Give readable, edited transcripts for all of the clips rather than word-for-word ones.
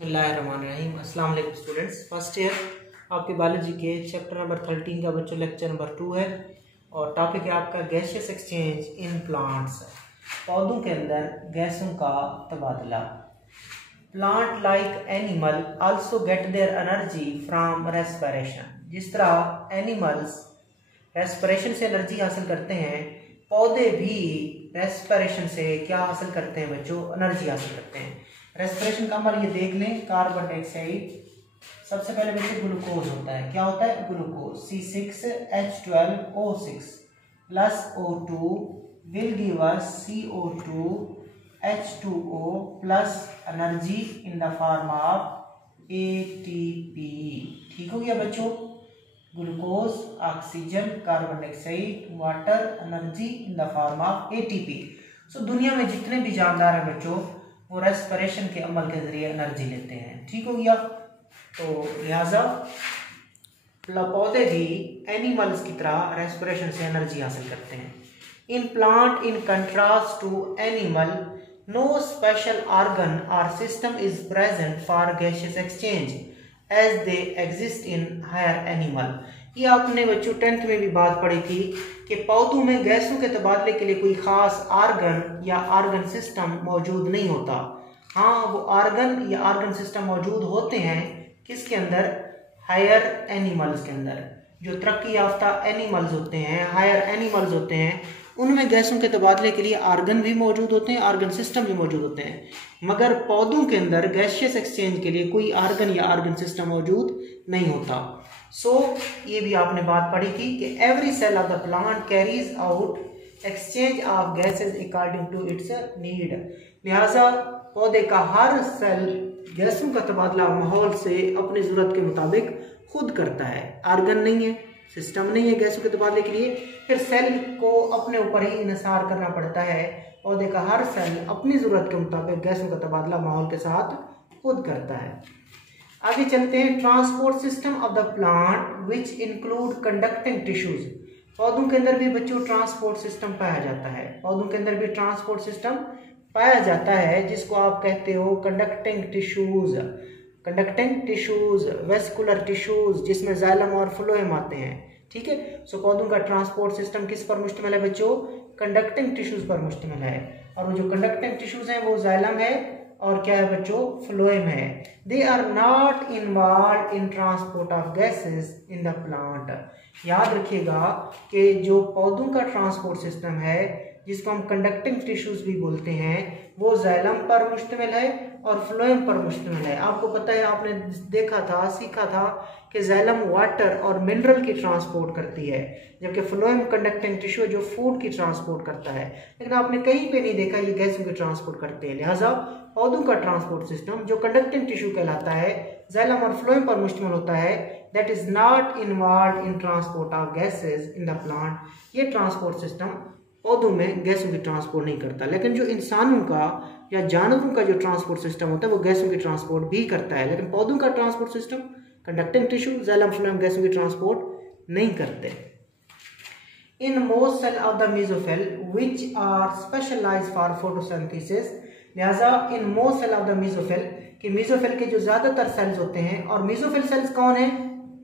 बिस्मिल्लाहिर्रहमानिर्रहीम। अस्सलाम वालेकुम स्टूडेंट्स। फर्स्ट ईयर आपके बायोलॉजी के चैप्टर नंबर 13 का बच्चों लेक्चर नंबर 2 है और टॉपिक है आपका गैसियस एक्सचेंज इन प्लांट्स। पौधों के अंदर गैसों का तबादला। Plant like animal also get their energy from respiration. जिस तरह एनिमल्स रेस्पिरेशन से एनर्जी हासिल करते हैं, पौधे भी रेस्पिरेशन से क्या हासिल करते हैं बच्चों? एनर्जी हासिल करते हैं। रेस्पिरेशन का हमारे ये देख लें, कार्बन डाइऑक्साइड सबसे पहले बच्चों ग्लूकोज होता है। क्या होता है? Glucose. C6H12O6 plus O2 will give us CO2H2O plus energy in the form of ATP। ठीक हो गया बच्चों? Glucose, oxygen, carbon dioxide, water, energy in the form of ATP। सो दुनिया में जितने भी जानदार हैं बच्चों, वो रेस्पिरेशन के अमल के जरिए एनर्जी लेते हैं। ठीक हो गया? तो लिहाजा पौधे भी एनिमल्स की तरह रेस्पिरेशन से एनर्जी हासिल करते हैं। In plant in contrast to animal no special organ or system is present for gaseous exchange as they exist in higher animal. ये आपने बच्चों 10th में भी बात पढ़ी थी कि पौधों में गैसों के तबादले के लिए कोई खास आर्गन या आर्गन सिस्टम मौजूद नहीं होता। हाँ, वो आर्गन या आर्गन सिस्टम मौजूद होते हैं किसके अंदर? हायर एनिमल्स के अंदर। जो तरक्की याफ्ता एनिमल्स होते हैं, हायर एनिमल्स होते हैं, उनमें गैसों के तबादले के लिए आर्गन भी मौजूद होते हैं, आर्गन सिस्टम भी मौजूद होते हैं। मगर पौधों के अंदर गैसियस एक्सचेंज के लिए कोई आर्गन या आर्गन सिस्टम मौजूद नहीं होता। ये भी आपने बात पढ़ी थी कि every cell of the plant carries out exchange of gases according to its need. लिहाजा पौधे का हर सेल गैसों का तबादला माहौल से अपनी जरूरत के मुताबिक खुद करता है। आर्गन नहीं है, सिस्टम नहीं है गैसों के तबादले के लिए, फिर सेल को अपने ऊपर ही इन्हिसार करना पड़ता है। पौधे का हर सेल अपनी जरूरत के मुताबिक गैसों का तबादला माहौल के साथ खुद करता है। आगे चलते हैं। Transport system of the plant which include conducting tissues. पौधों के अंदर भी बच्चों ट्रांसपोर्ट सिस्टम पाया जाता है। पौधों के अंदर भी ट्रांसपोर्ट सिस्टम पाया जाता है जिसको आप कहते हो conducting tissues. Conducting tissues, vascular tissues, जिसमें जाइलम और फ्लोएम आते हैं। ठीक है? सो पौधों का ट्रांसपोर्ट सिस्टम किस पर मुश्तमिल है बच्चों? कंडक्टिंग टिश्यूज पर मुश्तमिल है। और वो जो कंडक्टिंग टिश्यूज हैं वो जाइलम है और क्या है बच्चों? फ्लोएम है। They are not involve in transport of gases in the plant. याद रखिएगा कि जो पौधों का ट्रांसपोर्ट सिस्टम है, जिसको हम कंडक्टिंग टिश्यूज भी बोलते हैं, वो जाइलम पर मुश्तमिल है और फ्लोएम पर मुश्तमिल है। आपको पता है, आपने देखा था, सीखा था कि जाइलम वाटर और मिनरल की ट्रांसपोर्ट करती है, जबकि फ्लोएम कंडक्टिंग टिश्यू जो फूड की ट्रांसपोर्ट करता है। लेकिन आपने कहीं पे नहीं देखा ये गैसों की ट्रांसपोर्ट करते हैं। लिहाजा पौधों का ट्रांसपोर्ट सिस्टम जो कंडक्टिंग टिश्यू कहलाता है, जाइलम और फ्लोएम पर मुश्तमिल होता है, that is not involve in transport of gases in the plant. ये ट्रांसपोर्ट सिस्टम पौधों में गैसों की ट्रांसपोर्ट नहीं करता। लेकिन जो इंसानों का या जानवरों का जो ट्रांसपोर्ट सिस्टम होता है वो गैसों की ट्रांसपोर्ट भी करता है। लेकिन पौधों का transport system conducting tissue, xylem, phloem गैसों की ट्रांसपोर्ट नहीं करते। In most cell of the mesophyll which are specialised for photosynthesis. लिहाजा in most cell of the mesophyll, कि मेसोफिल के जो ज्यादातर सेल्स होते हैं, और मेसोफिल सेल्स कौन है,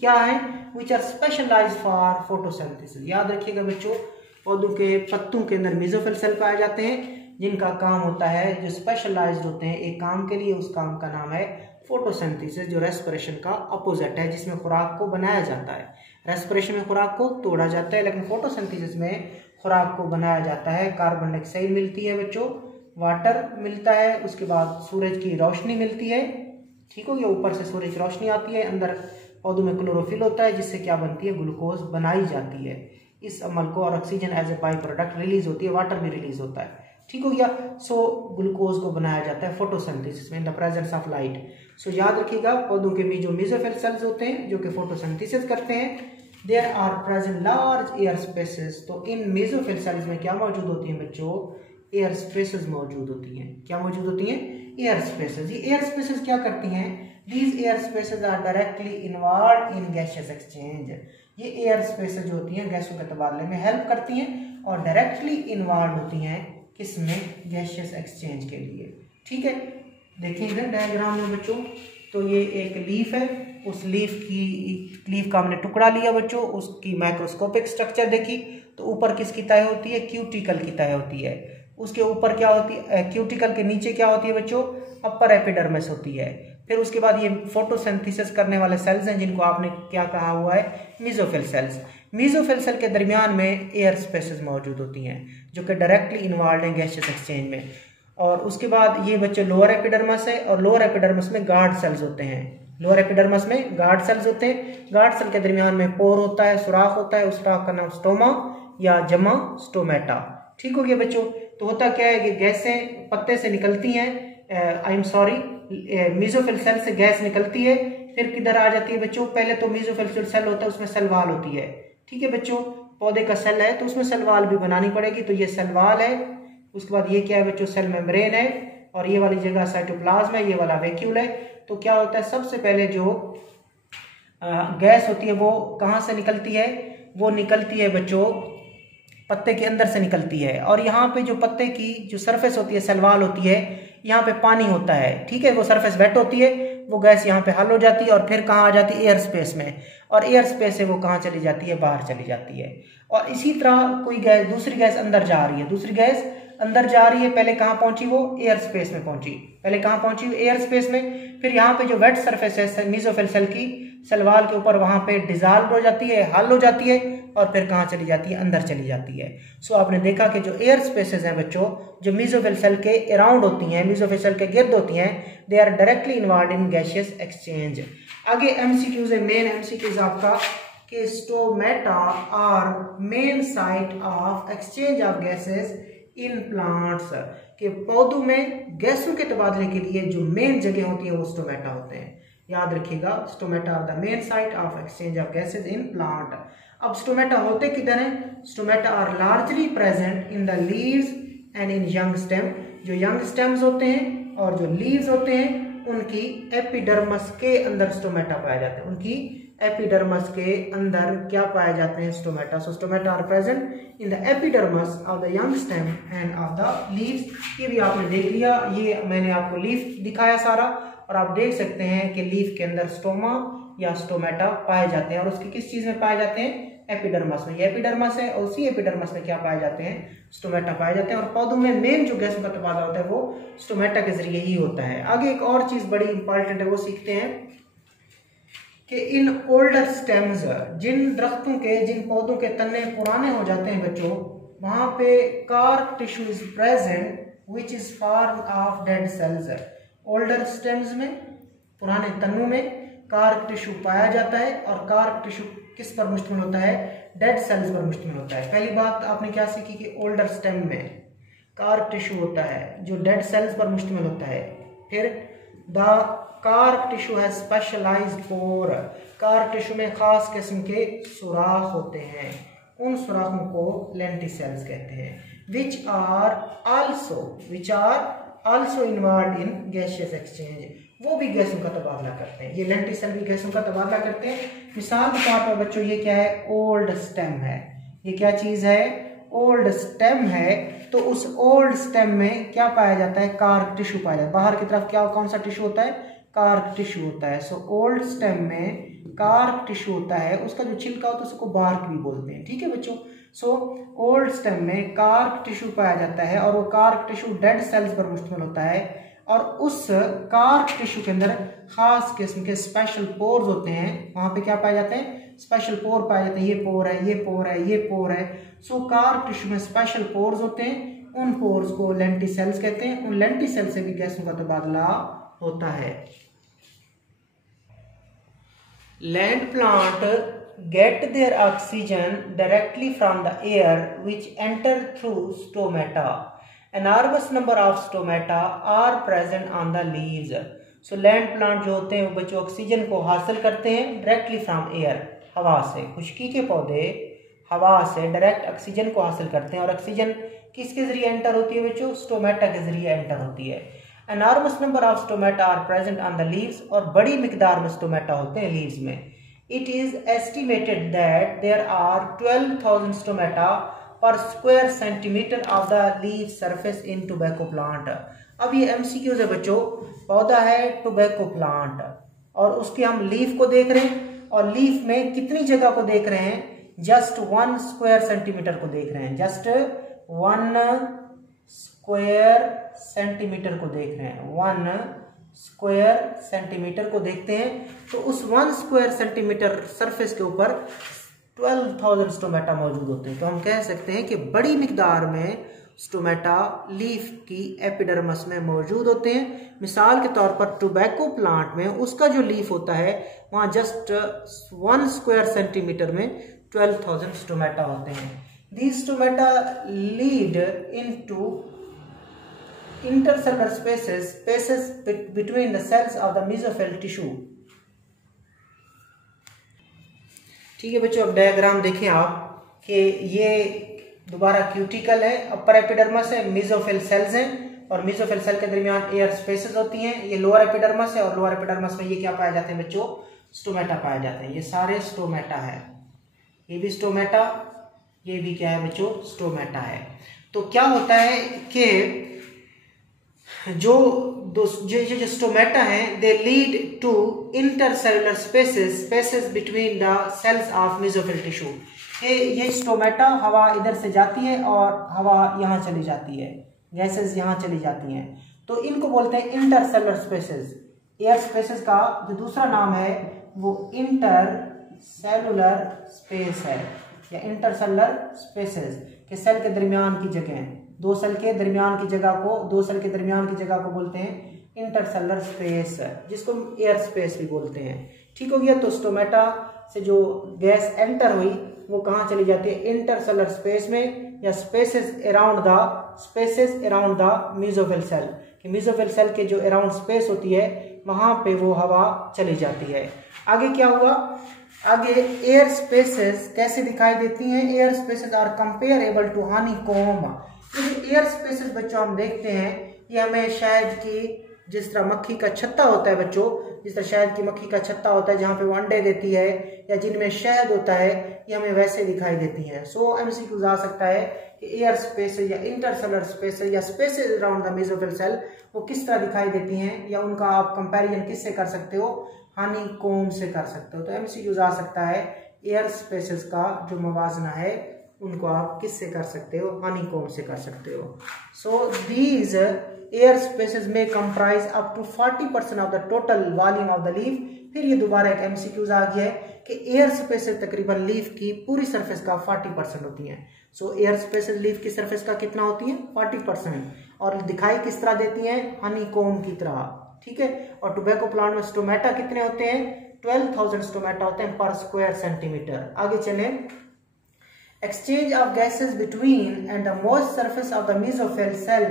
क्या है? Which are specialised for photosynthesis. याद रखिएगा बच्चों, पौधों के पत्तों के अंदर मेसोफिल सेल पाए जाते हैं जिनका काम होता है, जो स्पेशलाइज्ड होते हैं एक काम के लिए, उस काम का नाम है फोटोसिंथेसिस, जो रेस्पिरेशन का अपोजिट है, जिसमें खुराक को बनाया जाता है। रेस्पिरेशन में खुराक को तोड़ा जाता है, लेकिन फोटोसिंथेसिस में खुराक को बनाया जाता है। कार्बन डाइऑक्साइड मिलती है बच्चों, वाटर मिलता है, उसके बाद सूरज की रोशनी मिलती है। ठीक हो गया? ऊपर से सूरज की रोशनी आती है, अंदर पौधों में क्लोरोफिल होता है, जिससे क्या बनती है? ग्लूकोज बनाई जाती है। इस अमल को, और oxygen as a byproduct release होती है, वाटर भी रिलीज होता है। ठीक हो गया? ग्लूकोज को बनाया जाता है फोटोसिंथेसिस में in the presence of light. याद रखिएगा, पौधों के भी जो मेसोफिल सेल्स होते हैं जो कि फोटोसिंथेसिस करते हैं, there are present large air spaces. तो इन मेसोफिल सेल्स में क्या मौजूद होती हैं बच्चों? एयर स्पेसेस मौजूद होती हैं। क्या मौजूद होती हैं? Air spaces. ये एयर स्पेसेस क्या करती हैं? These air spaces are directly involve in gaseous exchange. ये एयर स्पेसेस जो होती हैं गैसों के तबादले में हेल्प करती हैं और डायरेक्टली इन्वॉल्व होती हैं किसमें? गैसियस एक्सचेंज के लिए। ठीक है? देखिए इधर डायग्राम में बच्चों, तो ये एक लीफ है, उस लीफ का हमने टुकड़ा लिया बच्चों, उसकी माइक्रोस्कोपिक स्ट्रक्चर देखी, तो ऊपर किसकी तय होती है, क्यूटिकल की तय होती है। उसके ऊपर क्या होती है, क्यूटिकल के नीचे क्या होती है बच्चों, अपर एपिडर्मिस होती है। फिर उसके बाद ये फोटोसिंथेसिस करने वाले सेल्स हैं जिनको आपने क्या कहा हुआ है, मेसोफिल सेल्स। मेसोफिल सेल के दरमियान में एयर स्पेसेस मौजूद होती हैं जो कि डायरेक्टली इन्वॉल्व हैं गैसियस एक्सचेंज में। और उसके बाद ये बच्चे लोअर एपिडर्मिस है, और लोअर एपिडर्मिस में गार्ड सेल्स होते हैं। लोअर एपिडर्मिस में गार्ड सेल्स होते हैं, गार्ड सेल के दरमियान में पोर होता है, सुराख होता है, उस सुराख का नाम स्टोमा या जमा स्टोमेटा। ठीक हो गया बच्चों। तो होता क्या है कि गैसें पत्ते से निकलती हैं, मेसोफिल सेल से गैस निकलती है, फिर किधर आ जाती है बच्चों, पहले तो मेसोफिल सेल होता है, उसमें सेल वाल होती है। ठीक है बच्चों, पौधे का सेल है तो उसमें सेल वाल भी बनानी पड़ेगी, तो ये सेल वाल है। उसके बाद ये क्या है बच्चों, सेल मेम्ब्रेन है, और ये वाली जगह साइटोप्लाज्म है, ये वाला वैक्यूल है। तो क्या होता है, सबसे पहले जो गैस होती है वो कहाँ से निकलती है, वो निकलती है बच्चों पत्ते के अंदर से निकलती है। और यहाँ पे जो पत्ते की जो सरफेस होती है, सेल वाल होती है, यहाँ पे पानी होता है। ठीक है, वो सरफेस वेट होती है, वो गैस यहाँ पे हल हो जाती है और फिर कहाँ आ जाती है, एयर स्पेस में। और एयर स्पेस से वो कहाँ चली जाती है, बाहर चली जाती है। और इसी तरह कोई गैस, दूसरी गैस अंदर जा रही है, दूसरी गैस अंदर जा रही है, पहले कहाँ पहुंची, वो एयर स्पेस में पहुंची, पहले कहाँ पहुंची, एयर स्पेस में। फिर यहाँ पे जो वेट सरफेस है मेसोफिल सेल की, सेल वाल के ऊपर, वहां पे डिजॉल्व हो जाती है, हल हो जाती है, और फिर कहाँ चली जाती है, अंदर चली जाती है। सो आपने देखा कि जो एयर स्पेसेस हैं बच्चों, जो मेसोफिल सेल के अराउंड होती हैं, मेसोफिल सेल के गिर्द होती हैं, they are directly involve in gaseous exchange. आगे एमसीक्यूज है, मेन एमसीक्यूज आपका कि stomata are main site of exchange of gases in plants, के पौधों में गैसों के तबादले के लिए जो मेन जगह होती है वो स्टोमेटा होते हैं। याद रखिएगा, stomata are the main site of exchange of gases in plant. अब स्टोमेटा होते किधर हैं, stomata are largely present in the leaves and in young stem. जो यंग स्टेम्स होते हैं और जो लीव्स होते हैं, उनकी एपिडर्मस के अंदर स्टोमेटा पाए जाते हैं, उनकी एपिडर्मस के अंदर क्या पाए जाते हैं, stomata. So stomata are present in the epidermis of the young stem and of the leaves. ये भी आपने देख लिया, ये मैंने आपको लीफ दिखाया सारा, और आप देख सकते हैं कि लीफ के अंदर स्टोमा या स्टोमेटा पाए जाते हैं। और उसकी किस चीज में पाए जाते हैं, एपिडर्मस में। ये एपिडर्मस है, और उसी एपिडर्मस में क्या पाए जाते हैं, स्टोमेटा पाए जाते हैं। और पौधों में मेन जो गैसों का तबादला होता है वो स्टोमेटा के जरिए ही होता है। आगे एक और चीज बड़ी इंपॉर्टेंट है, वो सीखते हैं कि इन ओल्डर स्टेम्स, जिन दरख्तों के, जिन पौधों के तने पुराने हो जाते हैं बच्चों, वहां पे cork tissue is present which is form of dead cells. Older stems में, पुराने तनों में कार्क टिश्यू पाया जाता है, और कार्क टिश्यू किस पर मुश्तमिल होता है, डेड सेल्स पर मुश्तमिल होता है। पहली बात आपने क्या सीखी कि ओल्डर स्टेम में कार्क टिश्यू होता है जो डेड सेल्स पर मुश्तमिल होता है। फिर द कार्क टिश्यू है स्पेशलाइज्ड पोर, कार्क टिश्यू में खास किस्म के सुराख होते हैं, उन सुराखों को लेंटिसेल्स कहते हैं। Which are also involve in gaseous exchange, वो भी गैसों का तबादला करते हैं। ये लेंटिसेल भी गैसों का तबादला करते हैं। मिसाल के तौर पर बच्चों, ये क्या है, ओल्ड स्टेम है, ये क्या चीज है, ओल्ड स्टेम है। तो उस ओल्ड स्टेम में क्या पाया जाता है, कार्क टिश्यू पाया जाता है। बाहर की तरफ क्या, कौन सा टिश्यू होता है, कार्क टिश्यू होता है। सो ओल्ड स्टेम में कार्क टिश्यू होता है, उसका जो छिलका होता है उसको बार्क भी बोलते हैं। ठीक है बच्चों। सो ओल्ड स्टेम में कार्क टिश्यू पाया जाता है, और वो कार्क टिश्यू डेड सेल्स पर मुश्तमिल होता है। और उस कार्क टिश्यू के अंदर खास किस्म के स्पेशल पोर्स होते हैं, वहां पे क्या पाए जाते हैं, स्पेशल पोर पाए जाते हैं। ये पोर है, ये पोर है, ये पोर है। सो कार्क टिश्यू में स्पेशल पोर्स होते हैं, उन पोर्स को लेंटिसेल्स कहते हैं। उन लेंटिसेल्स से भी गैसों का तबादला होता है। Land plant get their oxygen directly from the air which enter through stomata. Enormous number of stomata are present on the leaves. So land plant जो होते हैं वो बच्चों ऑक्सीजन को हासिल करते हैं directly from air, हवा से। खुशकी के पौधे हवा से डायरेक्ट ऑक्सीजन को हासिल करते हैं, और ऑक्सीजन किसके जरिए एंटर होती है बच्चों, स्टोमेटा के जरिए एंटर होती है। enormous number of stomata are present on the leaves, और बड़ी मिकदार में स्टोमेटा होते हैं लीव्स में। It is estimated that there are 12,000 stomata per square centimeter of the leaf surface in tobacco plant. अब ये MCQs है बच्चों। पौधा है टोबैको प्लांट और उसके हम लीफ को देख रहे हैं और लीफ में कितनी जगह को देख रहे हैं, जस्ट 1 स्क्वायर सेंटीमीटर को देख रहे हैं, जस्ट 1 स्क्वायर सेंटीमीटर को देख रहे हैं, 1 स्क्वायर सेंटीमीटर को देखते हैं। तो उस 1 स्क्वायर सेंटीमीटर सरफेस के ऊपर 12,000 स्टोमेटा मौजूद होते हैं। तो हम कह सकते हैं कि बड़ी मिकदार में स्टोमेटा लीफ की एपिडर्मस में मौजूद होते हैं। मिसाल के तौर पर टोबैको प्लांट में उसका जो लीफ होता है वहां जस्ट 1 स्क्वायर सेंटीमीटर में 12,000 स्टोमेटा होते हैं। These stomata lead into intercellular spaces between the cells of the mesophyll tissue। ठीक है बच्चों, अब डायग्राम देखें आप कि ये दोबारा क्यूटिकल है, अपर एपिडर्मस है, मेसोफिल सेल्स हैं और मेसोफिल सेल के दरमियान एयर स्पेसेस होती हैं। ये लोअर एपिडर्मस है और लोअर एपिडर्मस में ये क्या पाए जाते हैं बच्चों, स्टोमेटा पाए जाते हैं। ये सारे स्टोमेटा है, ये भी स्टोमेटा, ये भी क्या है बच्चों, स्टोमेटा है। तो क्या होता है कि जो स्टोमेटा है they lead to intercellular spaces between the cells of mesophyll tissue. ये स्टोमेटा हवा इधर से जाती है और हवा यहाँ चली जाती है, गैसेस यहाँ चली जाती हैं, तो इनको बोलते हैं इंटरसेलुलर स्पेसेस। एयर स्पेसेस का जो दूसरा नाम है वो इंटरसेलुलर स्पेस है या इंटरसेलुलर स्पेसेस के सेल के दरमियान की जगह, दो सेल के दरमियान की जगह को बोलते हैं इंटरसेलुलर स्पेस, जिसको एयर स्पेस भी बोलते हैं। ठीक हो गया। तो स्टोमेटा से जो गैस एंटर हुई वो कहाँ चली जाती है, इंटरसेलुलर स्पेस में या spaces around the mesophyll cell. कि मेसोफिल सेल के जो अराउंड स्पेस होती है वहां पे वो हवा चली जाती है। आगे क्या हुआ, आगे एयर स्पेसेस कैसे दिखाई देती हैं, air spaces are comparable to honeycomb. ये एयर स्पेसेस बच्चों हम देखते हैं ये हमें शहद की, जिस तरह मक्खी का छत्ता होता है बच्चों, जिस तरह शहद की मक्खी का छत्ता होता है जहाँ पे वो अंडे देती है या जिनमें शहद होता है, ये हमें वैसे दिखाई देती हैं। सो MCQ आ सकता है कि एयर स्पेसेस या इंटरसेलुलर स्पेसेस या spaces around the mesophyll cell वो किस तरह दिखाई देती हैं, या उनका आप कंपैरिजन किससे कर सकते हो, हनीकॉम्ब से कर सकते हो। तो MCQ आ सकता है एयर स्पेसेस का जो मवाजना है उनको आप किससे कर सकते हो, हनीकॉम्ब से कर सकते हो। सो दीज एयर स्पेसेस में comprise up to 40% of the total volume of the leaf. फिर ये दोबारा एक MCQ आ गया है कि एयर स्पेसेस तकरीबन लीफ की पूरी सरफेस का 40% होती हैं। सो एयर स्पेसेस लीफ की सरफेस का कितना होती है, 40%, और दिखाई किस तरह देती हैं, हनीकॉम्ब की तरह। ठीक है। और टोबैको प्लांट में स्टोमेटा कितने होते हैं, 12,000 स्टोमेटा होते हैं पर स्क्वायर सेंटीमीटर। आगे चलें, exchange of gases between and the moist surface of the mesophyll cell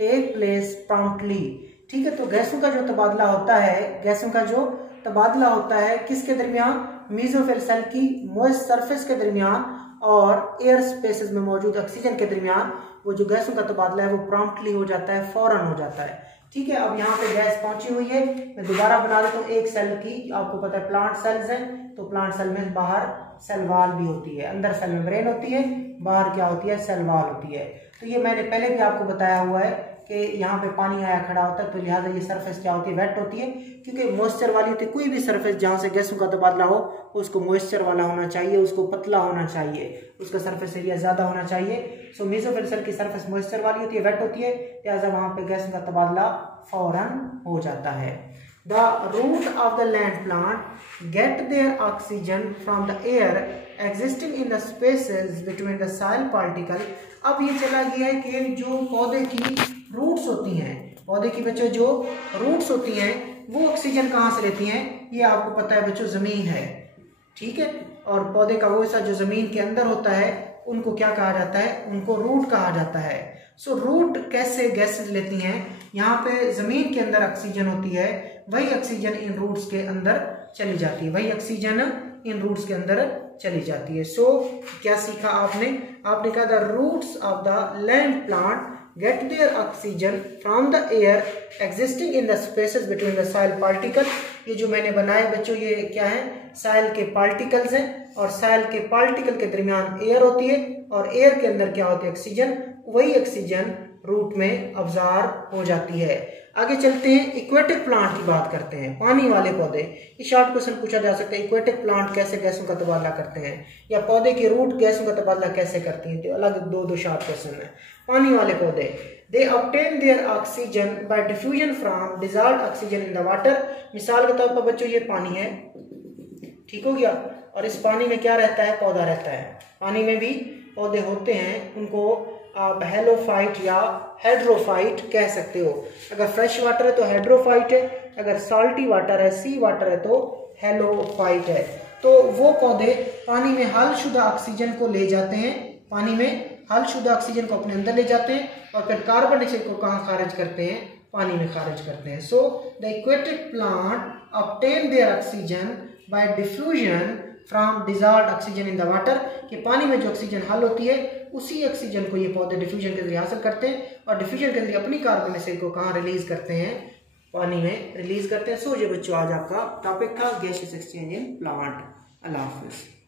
take place promptly। ठीक है। तो गैसों का जो तबादला होता है किसके दरमियान, मेसोफिल सेल की मोइस्ट सरफेस के दरमियान और एयर स्पेसेस में मौजूद ऑक्सीजन के दरमियान वो जो गैसों का तबादला है वो प्रॉम्प्टली हो जाता है, फौरन हो जाता है। ठीक है। अब यहाँ पे गैस पहुंची हुई है, मैं दोबारा बना देता हूँ। एक सेल की, आपको पता है प्लांट सेल्स हैं, तो प्लांट सेल में बाहर सेल वाल भी होती है, अंदर सेल मेम्ब्रेन होती है, बाहर क्या होती है, सेल वाल होती है। तो ये मैंने पहले भी आपको बताया हुआ है कि यहाँ पे पानी आया खड़ा होता है, तो लिहाजा ये सरफेस क्या होती है, वेट होती है, क्योंकि मॉइस्चर वाली होती है। कोई भी सरफेस जहाँ से गैसों का तबादला हो उसको मॉइस्चर वाला होना चाहिए, उसको पतला होना चाहिए, उसका सरफेस एरिया ज्यादा होना चाहिए। सो मेसोफिल सेल की सरफेस मॉइस्चर वाली होती है, वेट होती है, लिहाजा वहां पे गैसों का तबादला फौरन हो जाता है। The root of the land plant get their oxygen from the air existing in the spaces between the soil particle। अब ये चला गया है कि जो पौधे की रूट्स होती हैं, पौधे की बच्चों जो रूट्स होती हैं वो ऑक्सीजन कहाँ से लेती हैं, ये आपको पता है बच्चों, जमीन है। ठीक है। और पौधे का वो हिस्सा जो जमीन के अंदर होता है उनको क्या कहा जाता है, उनको रूट कहा जाता है। सो रूट कैसे गैसेस लेती हैं, यहाँ पे जमीन के अंदर ऑक्सीजन होती है, वही ऑक्सीजन इन रूट्स के अंदर चली जाती है, सो क्या सीखा आपने कहा the roots of the land plant get their oxygen from the air existing in the spaces between the soil particle. ये जो मैंने बनाए बच्चों ये क्या है, सॉइल के पार्टिकल्स हैं, और सॉइल के पार्टिकल के दरमियान एयर होती है और एयर के अंदर क्या होती है, ऑक्सीजन। वही ऑक्सीजन रूट में अब्जॉर्ब हो जाती है। आगे चलते हैं, इक्वेटिक प्लांट की बात करते हैं, पानी वाले पौधे। ये शॉर्ट क्वेश्चन पूछा जा सकता है, इक्वेटिक प्लांट कैसे गैसों का तबादला करते हैं, या पौधे के रूट गैसों का तबादला कैसे करती हैं। तो अलग दो शॉर्ट क्वेश्चन है। पानी वाले पौधे, they obtain their oxygen by diffusion from dissolved oxygen in the water. मिसाल के तौर पर बच्चों ये पानी है, ठीक हो गया, और इस पानी में क्या रहता है, पौधा रहता है। पानी में भी पौधे होते हैं, उनको आप हेलोफाइट या हेड्रोफाइट कह सकते हो। अगर फ्रेश वाटर है तो हेड्रोफाइट है, अगर सॉल्टी वाटर है, सी वाटर है तो हेलोफाइट है। तो वो पौधे पानी में हलशुदा ऑक्सीजन को ले जाते हैं, पानी में हलशुदा ऑक्सीजन को अपने अंदर ले जाते हैं और फिर कार्बन डाइऑक्साइड को कहाँ खारिज करते हैं, पानी में खारिज करते हैं। So the aquatic plant obtain their oxygen by diffusion from dissolved oxygen in the water, कि पानी में जो ऑक्सीजन हल होती है उसी ऑक्सीजन को ये पौधे डिफ्यूजन के जरिए हासिल करते हैं और डिफ्यूजन के जरिए अपनी कार्बन डाइऑक्साइड को कहाँ रिलीज करते हैं, पानी में रिलीज करते हैं। सो ये बच्चों आज आपका टॉपिक था गैसियस एक्सचेंज इन प्लांट। अल्लाह हाफिज़।